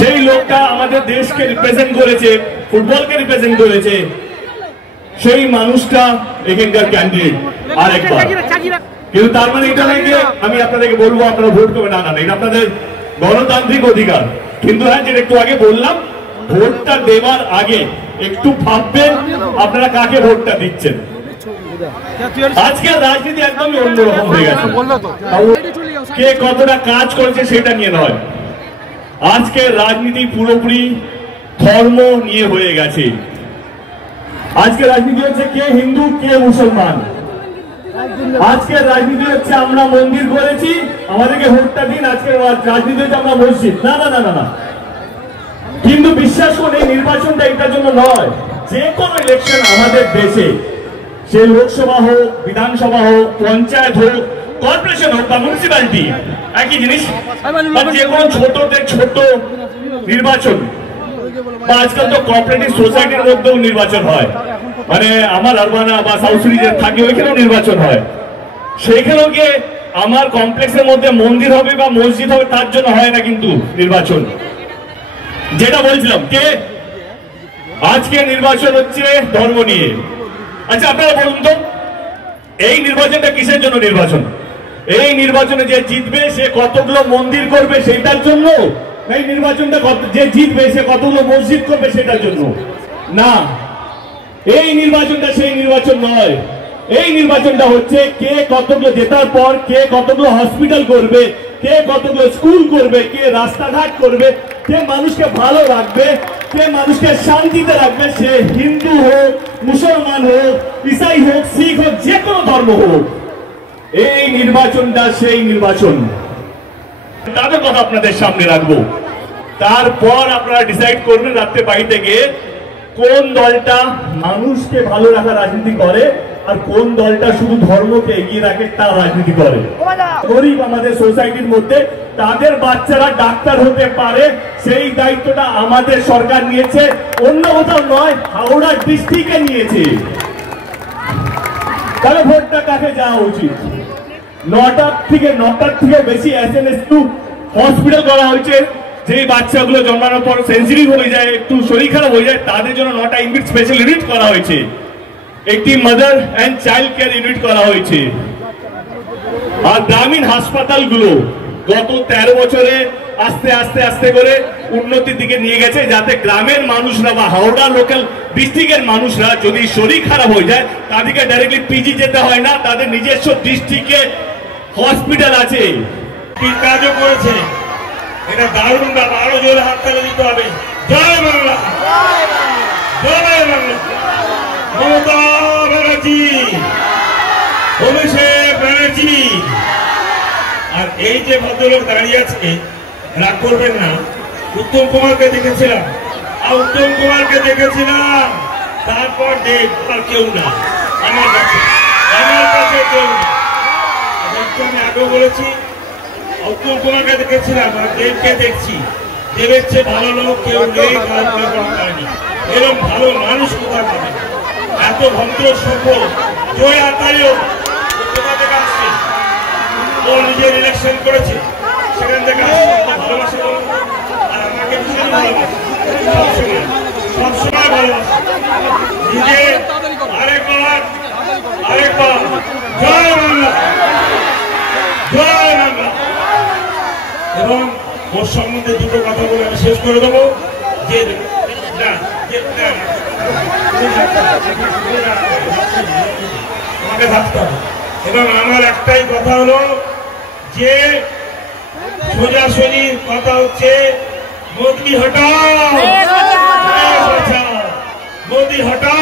যেই লোকটা আমাদের দেশকে রিপ্রেজেন্ট করেছে, ফুটবলকে রিপ্রেজেন্ট করেছে, সেই মানুষটা এখানকার ক্যান্ডিডেট আরেকবার। কিন্তু তার মানে এটা নয় যে আমি আপনাদেরকে বলবো আপনারা ভোট করবেন, না না, এটা আপনাদের গণতান্ত্রিক অধিকার। কিন্তু হ্যাঁ, যেটা একটু আগে বললাম, ভোটটা দেওয়ার আগে একটু ভাববেন আপনারা কাকে ভোটটা দিচ্ছেন। আজকের রাজনীতি একদমই অন্যরকম হয়ে গেছে, কে কতটা কাজ করেছে সেটা নিয়ে নয়। আজকের রাজনীতি পুরোপুরি ধর্ম নিয়ে হয়ে গেছে। আজকের রাজনীতি হচ্ছে কে হিন্দু কে মুসলমান। আজকের রাজনীতি হচ্ছে আমরা মন্দির করেছি আমাদেরকে ভোটটা দিন। আজকের রাজনীতি হচ্ছে আমরা মসজিদ। না না না না, কিন্তু বিশ্বাস করে এই নির্বাচনটা এটার জন্য নয়। যে কোনো ইলেকশন আমাদের দেশে, সে লোকসভা হোক, বিধানসভা হোক, পঞ্চায়েত হোক, কর্পোরেশন হোক বা মিউনিসিপ্যালিটি, একই জিনিস। যে কোনো ছোট থেকে ছোট নির্বাচন, বা আজকাল তো কোঅপারেটিভ সোসাইটির মধ্যেও নির্বাচন হয়, মানে আমার আরবানা বা সাউথ সিটি থাকে ওইখানেও নির্বাচন হয়। সেইখানেও গিয়ে আমার কমপ্লেক্সের মধ্যে মন্দির হবে বা মসজিদ হবে তার জন্য হয় না কিন্তু নির্বাচন। যেটা বলছিলাম, কে আজকে নির্বাচন হচ্ছে ধর্ম নিয়ে। আচ্ছা আপনারা বলুন তো, এই নির্বাচনটা কিসের জন্য নির্বাচন? এই নির্বাচনে যে জিতবে সে কতগুলো মন্দির করবে সেটার জন্য? এই নির্বাচনটা যে জিতবে সে কতগুলো মসজিদ করবে সেটার জন্য? না, এই নির্বাচনটা সেই নির্বাচন নয়। এই নির্বাচনটা হচ্ছে কে কতগুলো জেতার পর কে কতগুলো হসপিটাল করবে, কে কতগুলো স্কুল করবে, কে রাস্তাঘাট করবে, কে মানুষকে ভালো রাখবে, কে মানুষকে শান্তিতে রাখবে। সে হিন্দু হোক, মুসলমান হোক, ইসাই হোক, শিখ হোক, যে কোনো ধর্ম হোক, এই নির্বাচনটা সেই নির্বাচন। তাদের কথা আপনাদের সামনে রাখবো। তারপর আপনারা ডিসাইড করবেন রাত্রে বাড়িতে গিয়ে কোন দলটা মানুষকে ভালো রাখার রাজনীতি করে আর কোন দলটা শুধু ধর্মকে এগিয়ে রাখে তার রাজনীতি করে। গরিব আমাদের সোসাইটির মধ্যে তাদের বাচ্চারা ডাক্তার হতে পারে, সেই দায়িত্বটা আমাদের সরকার নিয়েছে, অন্য কোথাও নয়, হাওড়া ডিস্ট্রিক্টে নিয়েছে। তাহলে ভোটটা কাকে যাওয়া উচিত? 9টার থেকে বেশি এসএনএস2 হসপিটাল করা হয়েছে। যে বাচ্চাগুলো জন্মানোর পর সেন্সিটিভ হয়ে যায়, একটু শরীর খারাপ হয়ে যায়, তাদের জন্য 9টা ইমিডিয়েট স্পেশাল ইউনিট করা হয়েছে। একটি mother and child care unit করা হয়েছে। আর গ্রামীণ হাসপাতালগুলো গত 13 বছরে আস্তে আস্তে আস্তে করে উন্নতির দিকে নিয়ে গেছে, যাতে গ্রামের মানুষরা বা হাওড়া লোকাল ডিস্ট্রিক্টের মানুষরা যদি শরীর খারাপ হয়ে যায় তাদেরকে ডাইরেক্টলি পিজি যেতে হয় না, তাদের নিজস্ব ডিস্ট্রিক্টে হসপিটাল আছে। কাজও করেছে, এটা দারুণ ব্যাপার। আরো জোরে হাততালি দিতে হবে। জয় বাংলা, জয় বাংলা। মমতা ব্যানার্জি, অভিষেক ব্যানার্জি। আর এই যে ভদ্রলোক দাঁড়িয়ে আছে, রাগ করবেন না, উত্তম কুমারকে দেখেছিলাম, তারপর দেব আর কেউ না আমার কাছে কেউ না। আমি আগেও বলেছি, উত্তম কুমারকে দেখেছিলাম আর দেবকে দেখছি। দেবের চেয়ে ভালো লোক কেউ নেই, এরকম ভালো মানুষ কোথায় পাবে? এত ভদ্র সভ্য জয় আতারিও কোথা থেকে আসছে? ও নিজের ইলেকশন করেছে, সেখান থেকে ভালোবাসে। আর আমাকে ভীষণ ভালোবাসে, সবসময় ভালোবাসে। নিজে আরেকবার জয় বাংলা, জয় বাংলা। এবং ওর সম্বন্ধে দুটো কথা বলে আমি শেষ করে দেবো। যে আমাকে থাকতে হবে। এবং আমার একটাই কথা হলো যে সোজাসুজি কথা হচ্ছে, মোদি হটাও, মোদি হটাও।